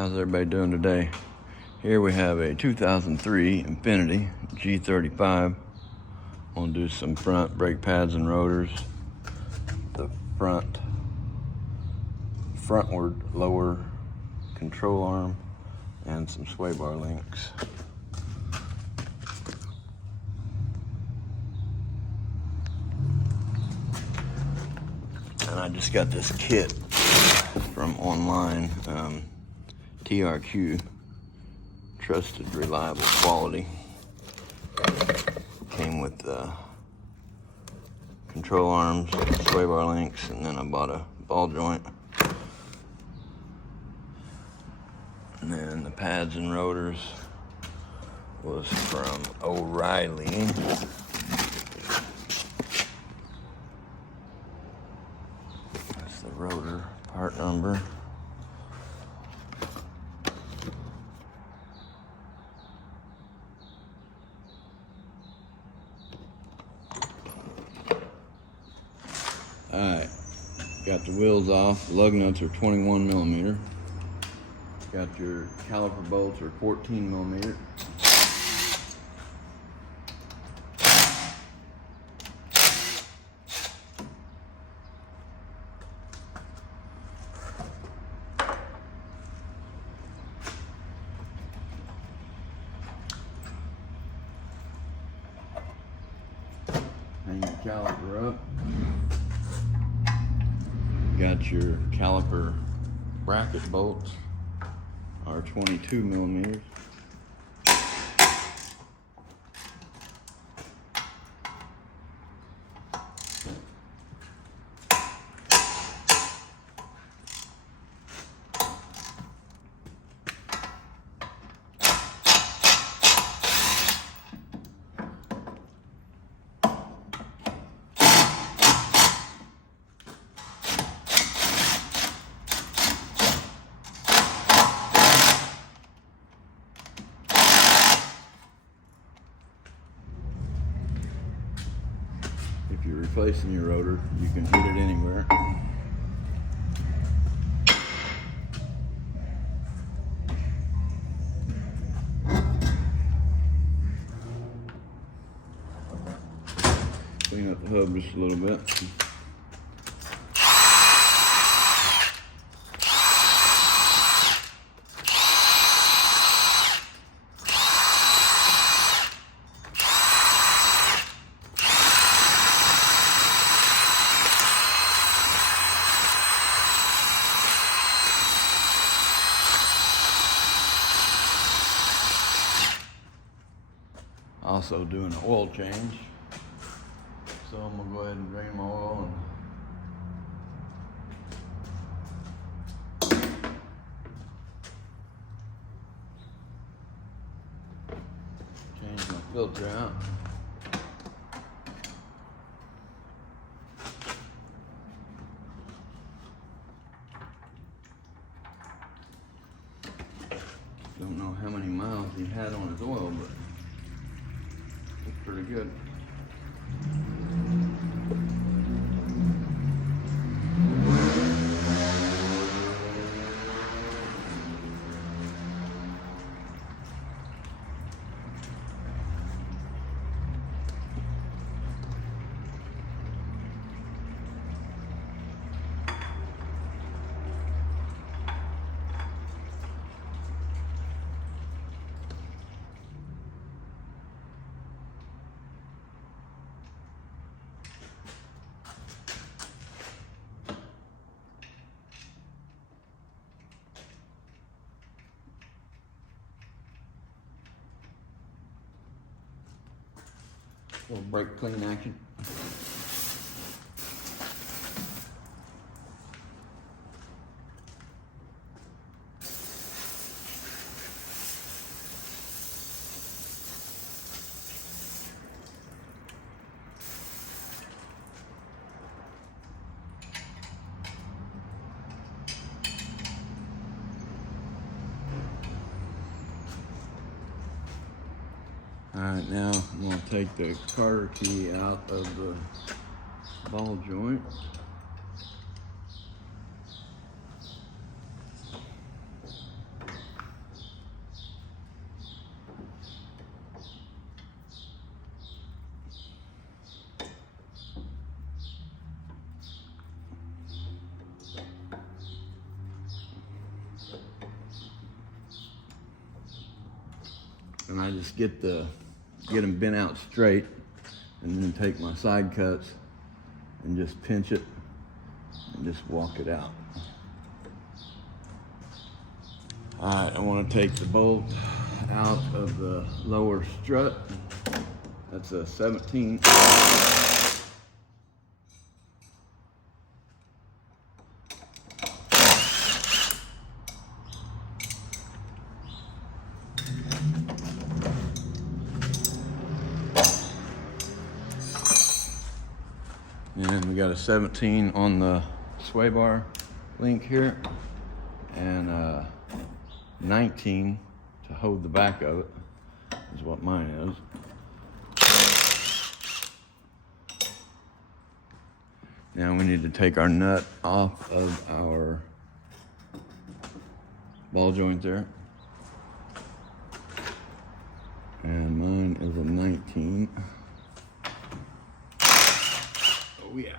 How's everybody doing today? Here we have a 2003 Infiniti G35. Want to do some front brake pads and rotors. The frontward lower control arm and some sway bar links. And I just got this kit from online, TRQ, trusted, reliable quality. Came with control arms, sway bar links, and then I bought a ball joint. And then the pads and rotors was from O'Reilly. That's the rotor part number. Alright, got the wheels off. The lug nuts are 21 millimeter. Got your caliper bolts are 14 millimeter. Hang your caliper up. Got your caliper bracket bolts are 22 millimeters. If you're replacing your rotor, you can hit it anywhere. Clean up the hub just a little bit. Also doing an oil change. So I'm gonna go ahead and drain my oil and change my filter out. Don't know how many miles he had on his oil, but it's pretty good. Little brake clean action. Alright, now I'm going to take the Carter key out of the ball joint. and I just get them bent out straight, and then take my side cuts and just pinch it and just walk it out. All right, I want to take the bolt out of the lower strut. That's a 17. And we got a 17 on the sway bar link here, and 19 to hold the back of it is what mine is. Now we need to take our nut off of our ball joint there. And mine is a 19. Oh yeah.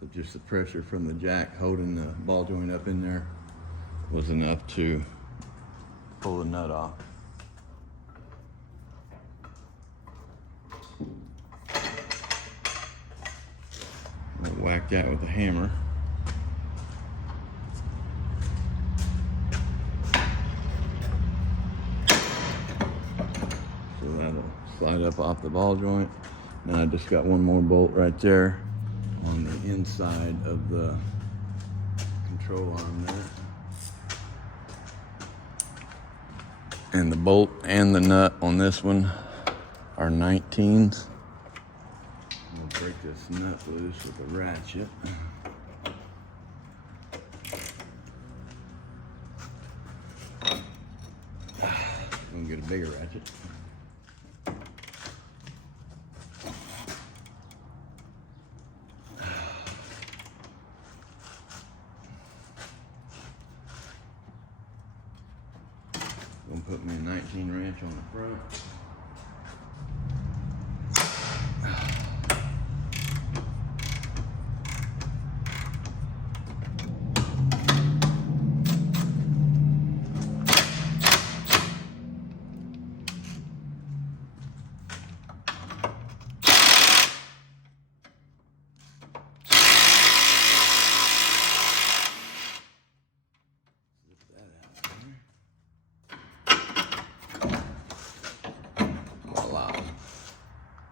So just the pressure from the jack holding the ball joint up in there was enough to pull the nut off. I'll whack that with a hammer. So that'll slide up off the ball joint. Now I just got one more bolt right there on the inside of the control arm there. And the bolt and the nut on this one are 19s. I'm gonna break this nut loose with a ratchet. I'm gonna get a bigger ratchet. Gonna put me a 19 wrench on the front.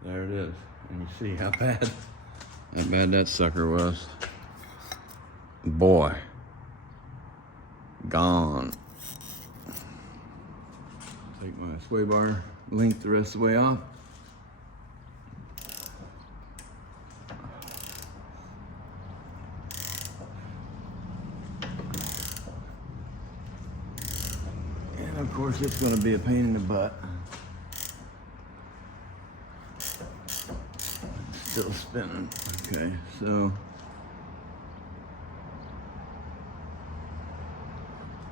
There it is. And you see how bad that sucker was. Boy. Gone. Take my sway bar link the rest of the way off. And of course it's going to be a pain in the butt. Still spinning. Okay, so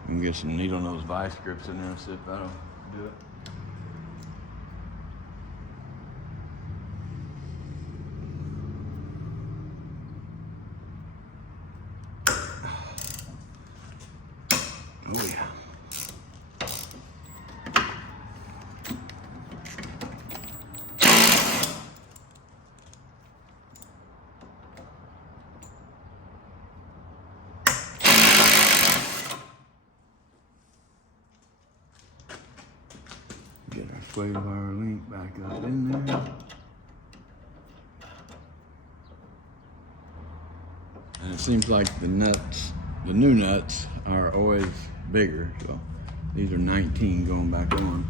we can get some needle nose vice grips in there and see if that'll do it. Oh yeah. Get our sway bar link back up in there. And it seems like the nuts, the new nuts, are always bigger. So these are 19 going back on.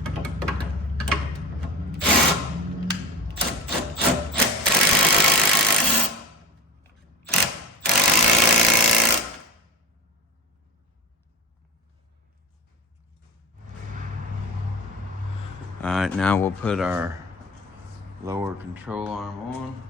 All right, now we'll put our lower control arm on.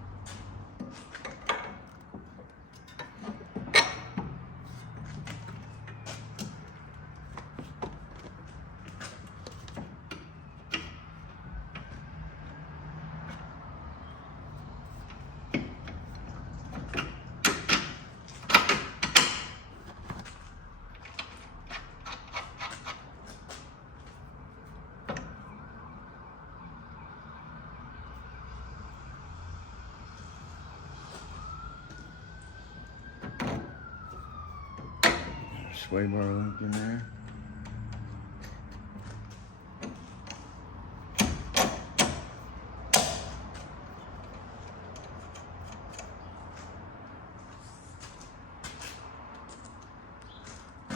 sway bar link in there.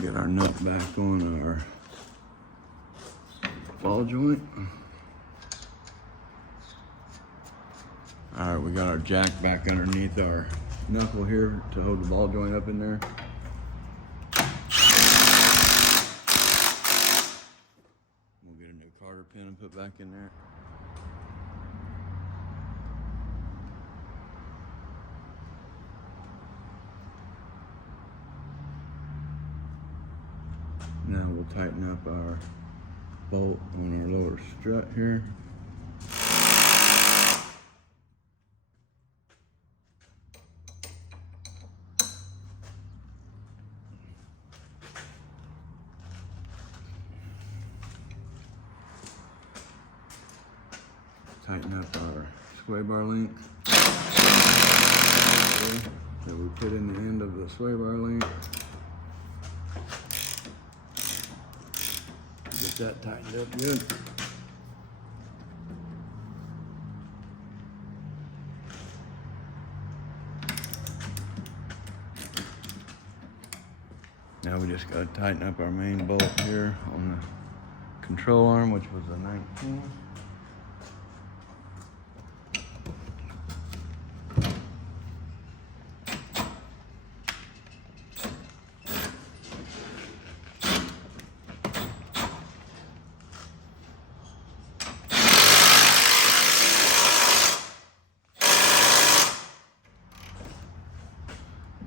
Get our nut back on our ball joint. All right, we got our jack back underneath our knuckle here to hold the ball joint up in there. We'll get a new Carter pin and put back in there. Now we'll tighten up our bolt on our lower strut here. Tighten up our sway bar link that we put in the end of the sway bar link. Get that tightened up good. Now we just gotta tighten up our main bolt here on the control arm, which was a 19.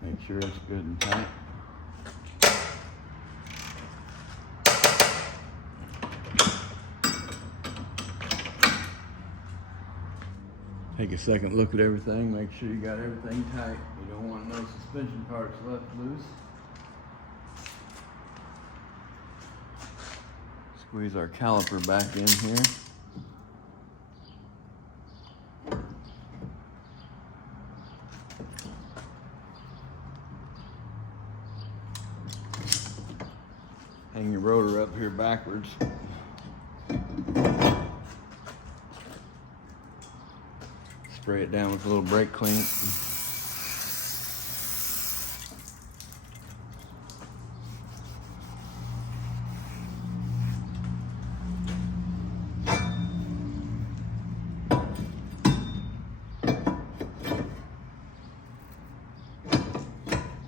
Make sure it's good and tight. Take a second look at everything, make sure you got everything tight. You don't want no suspension parts left loose. Squeeze our caliper back in here. Hang your rotor up here backwards. Spray it down with a little brake clean.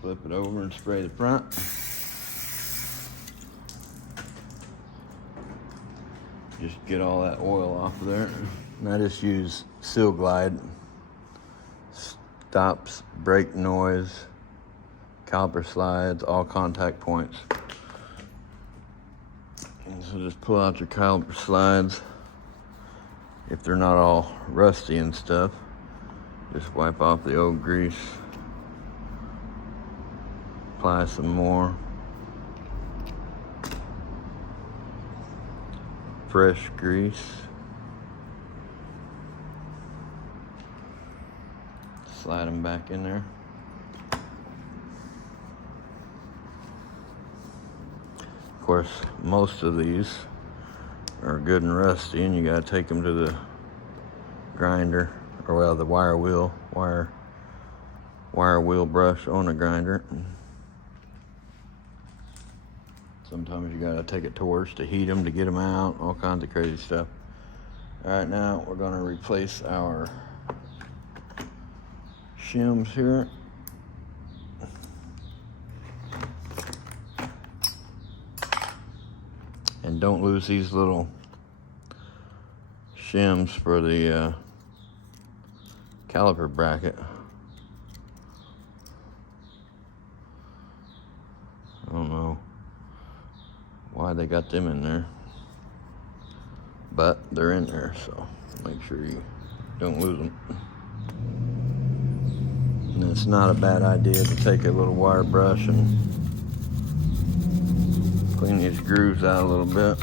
Flip it over and spray the front. Just get all that oil off of there. And I just use Seal Glide. Stops brake noise, caliper slides, all contact points. And so just pull out your caliper slides. If they're not all rusty and stuff, just wipe off the old grease. Apply some more. Fresh grease. Slide them back in there. Of course, most of these are good and rusty, and you gotta take them to the grinder, or well, the wire wheel brush on a grinder. Sometimes you gotta take a torch to heat them, to get them out, all kinds of crazy stuff. All right, now we're gonna replace our shims here. And don't lose these little shims for the caliper bracket. I don't know why they got them in there, but they're in there, so make sure you don't lose them. And it's not a bad idea to take a little wire brush and clean these grooves out a little bit.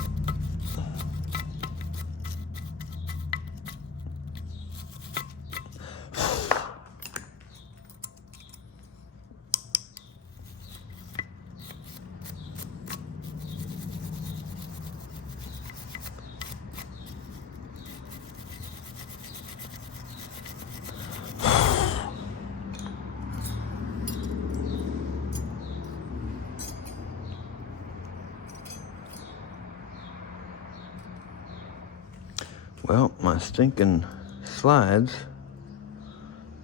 Well, my stinking slides,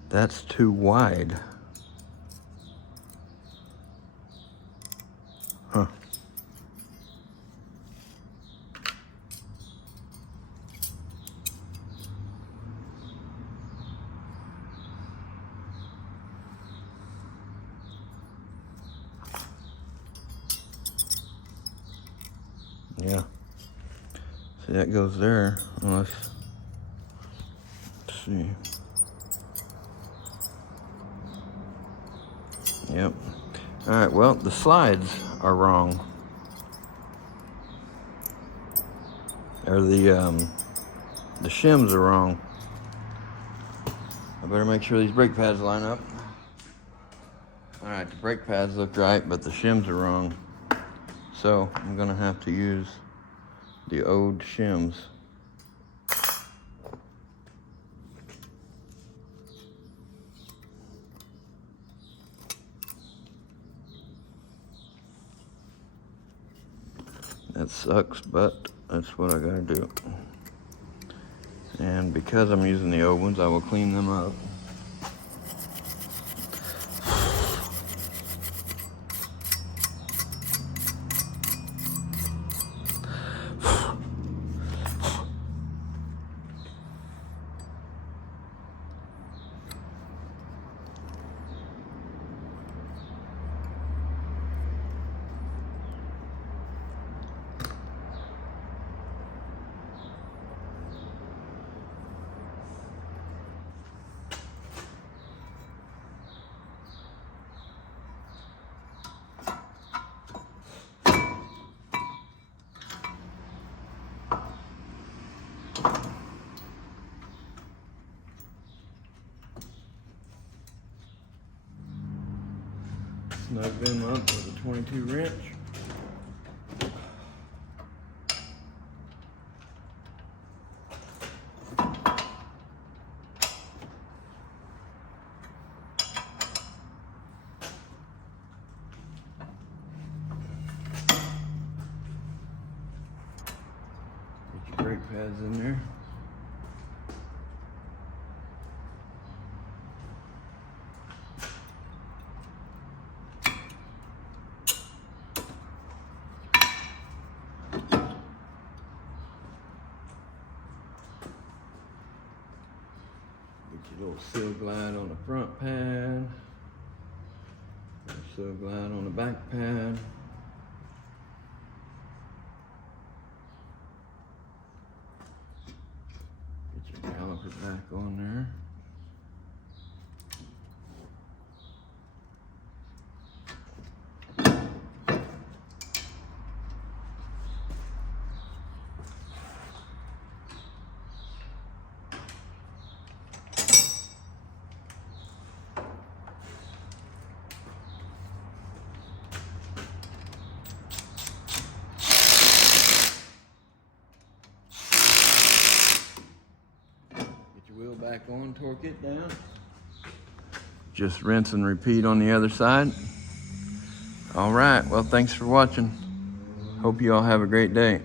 that's too wide. Huh. Yeah. See, that goes there, unless, let's see. Yep. All right, well, the slides are wrong. Or the shims are wrong. I better make sure these brake pads line up. All right, the brake pads look right, but the shims are wrong. So I'm gonna have to use the old shims. That sucks, but that's what I gotta do. And because I'm using the old ones, I will clean them up. Snug them up with a 22 wrench. Get your brake pads in there. Get your little seal glide on the front pad. Seal glide on the back pad. Get your caliper back on there. Wheel back on, torque it down. Just rinse and repeat on the other side. All right, well, thanks for watching. Hope you all have a great day.